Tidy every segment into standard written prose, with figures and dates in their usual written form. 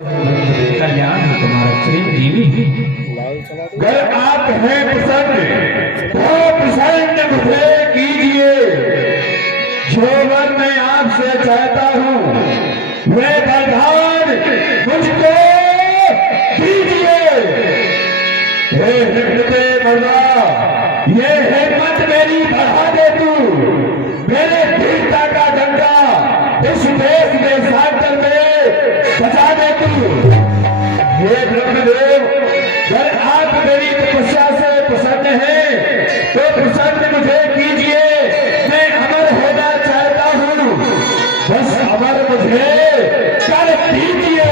कल्याण है तुम्हारा चिरंजीवी। अगर आप हैं प्रसन्न तो प्रसन्न मुझे कीजिए। जो वर मैं आपसे चाहता हूँ वह वरदान मुझको दीजिए। हे हिम्मते मर्दा, ये हिम्मत मेरी बढ़ा दे तू। मेरे वीरता का डंका इस देश में सांकल में बचा दे तू। हे ब्रह्मदेव, अगर आप मेरी तपस्या से प्रसन्न हैं तो प्रसन्न मुझे कीजिए। मैं अमर होना चाहता हूँ, बस अमर मुझे कर दीजिए।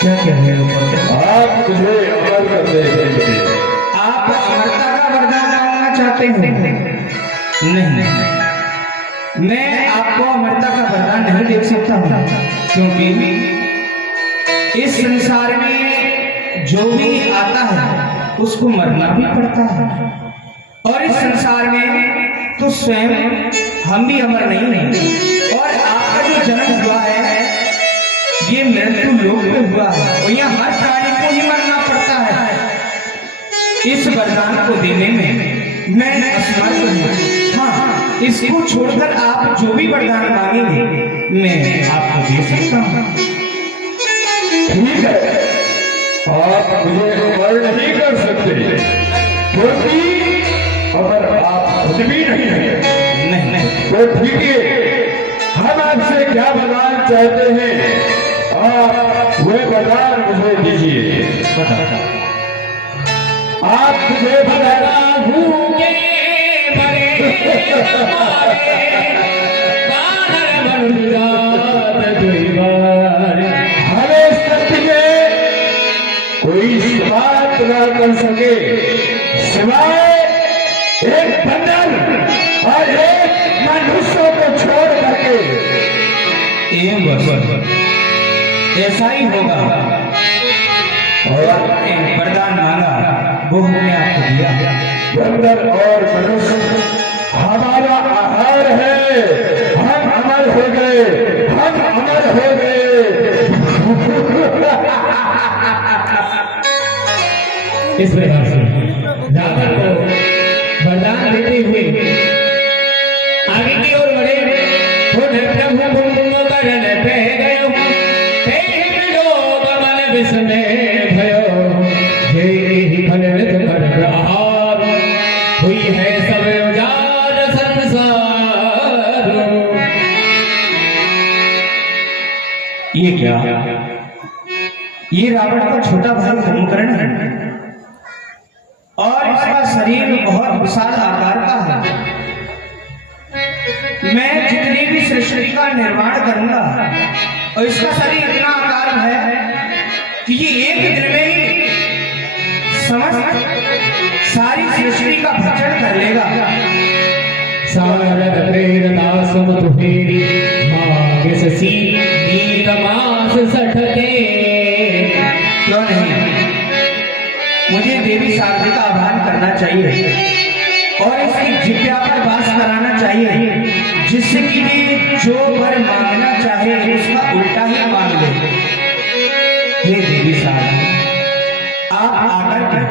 क्या कह रहे हो पुत्र? आप मुझे अमर कर देंगे। आप अमरता का वरदान मांगना चाहते हैं? नहीं, मैं आपको अमरता का वरदान नहीं दे सकता हूँ, क्योंकि इस संसार में जो भी आता है उसको मरना भी पड़ता है। और इस संसार में तो स्वयं हम भी अमर नहीं हैं। और आपका जो जन्म हुआ है ये मृत्यु लोक में हुआ है, और यहाँ हर प्राणी को ही मरना पड़ता है। इस वरदान को देने में मैं असमर्थ हूँ। हाँ, इसको छोड़कर आप जो भी वरदान मांगेंगे मैं आपको दे सकता हूँ। ठीक है, आप मुझे अमर नहीं कर सकते क्योंकि अगर आप खुद भी नहीं हैं। नहीं, तो ठीक है, हम आपसे क्या वरदान चाहते हैं आप वह वरदान मुझे दीजिए। बता। आप मुझे बताना भूखे मरे हमें सत्य में कोई बात न कर सके सिवाय एक बंदर और एक मनुष्य को छोड़ करके। ऐसा ही होगा। और आपने वरदान मांगा वो हमने आपको दिया। बंदर और मनुष्य हमारा आहार है। हम अमर हो गए, हम अमर हो गए। इस प्रकार से रावण को वरदान देते हुए आगे की ओर बढ़े। प्रभु कुंभकर्ण पे गयो, ते बिडो गमन विस्मय भयो। जे फलित कर प्रहार, हुई है सब उजाड़ संसार। ये क्या? ये रावण का छोटा भाई कुंभकर्ण है और इसका शरीर बहुत विशाल आकार का है। मैं जितनी भी सृष्टि का निर्माण करूंगा और इसका शरीर इतना आकार है कि ये एक दिन में ही समस्त सारी सृष्टि का भक्षण कर लेगा। सारद प्रेरणा समतुहेरी, मागे ससी नीत मास सठके। क्यों नहीं, मुझे देवी शारदा का आह्वान करना चाहिए और इसकी जिह्वा पर वास कराना चाहिए, जिससे कि ये जो वर मांगना चाहे उसका उल्टा ही मांग ले। हे देवी शारदा, आप आकर के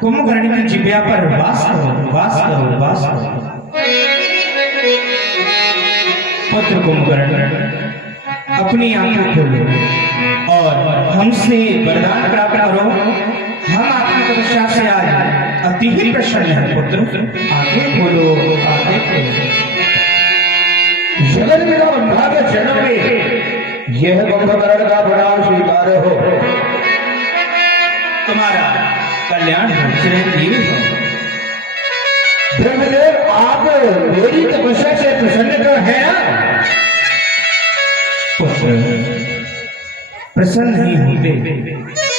कुंभकर्ण की जिह्वा पर वास करो, वास करो, वास करो। पुत्र कुंभकर्ण, अपनी आंखें खोलो और हमसे वरदान प्राप्त करो। हम आपकी तपस्या से आज अति ही प्रसन्न है। पुत्र आंखें खोलो, आंखें खोलो। जगत मेरा भाग्य जन्म में यह कुंभकर्ण का प्रणाम स्वीकार हो। तुम्हारा कल्याण हो, चिरंजीवी हो। ब्रह्मदेव, आप मेरी तपस्या से प्रसन्न तो है ना? पुत्र, प्रसन्न नहीं होते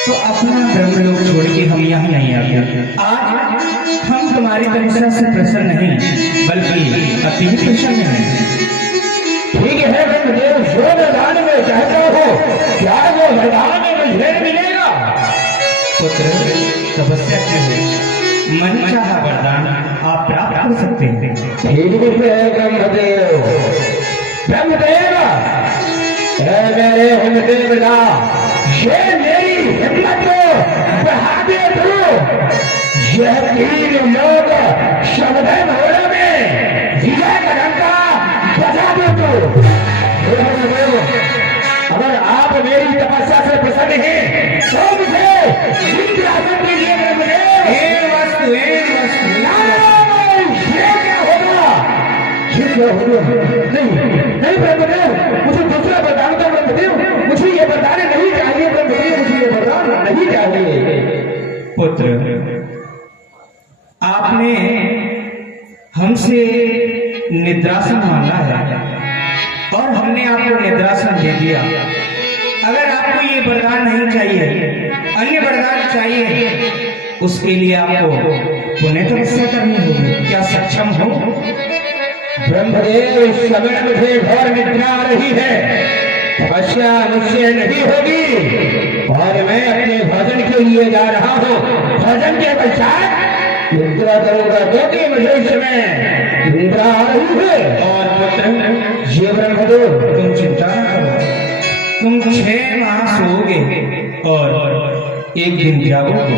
तो अपना ब्रह्मलोक छोड़ के हम यहाँ नहीं आते। आज हम तुम्हारी तपस्या से प्रसन्न नहीं बल्कि अति ही प्रसन्न हैं। ठीक है ब्रह्मदेव, जो वरदान में चाहता हो क्या वो वरदान मुझे मिलेगा? पुत्र, तपस्या के मन चाहा वरदान आप प्राप्त कर सकते हैं। ठीक है ब्रह्मदेव। ब्रह्मदेव, ऐ मेरे हिम्मते बिना ये मेरी हिम्मत को बढ़ा दे तू। यह 3 लोग शब्द घोड़े में विजय का डंका बजा दे तू। अगर आप मेरी तपस्या से प्रसन्न हैं तो मुझे इंद्रासन के लिए वस्तु ये क्या होगा? ये क्या होगा? नहीं ब्रह्मदेव, मुझे दूसरा वरदान था ब्रह्मदेव, मुझे ये वरदान नहीं चाहिए ब्रह्मदेव, मुझे ये वरदान नहीं चाहिए। पुत्र, आपने हमसे निद्रासन मांगा है और हमने आपको निद्रासन दे दिया। अगर आपको ये वरदान नहीं चाहिए, अन्य वरदान चाहिए, उसके लिए आपको पुण्य तपस्या करनी होगी। क्या सक्षम हो? ब्रह्मदेव, इस समय मुझे घोर निद्रा आ रही है, तपस्या मुझसे नहीं होगी और मैं अपने भजन के लिए जा रहा हूँ। भजन के पश्चात निद्रा करूंगा क्योंकि मुझे इस समय निद्रा आ रही है। और पुत्र, ये ब्रह्मदेव, तुम चिंता न करो, तुम 6 माह सोओगे और एक दिन जागोगे।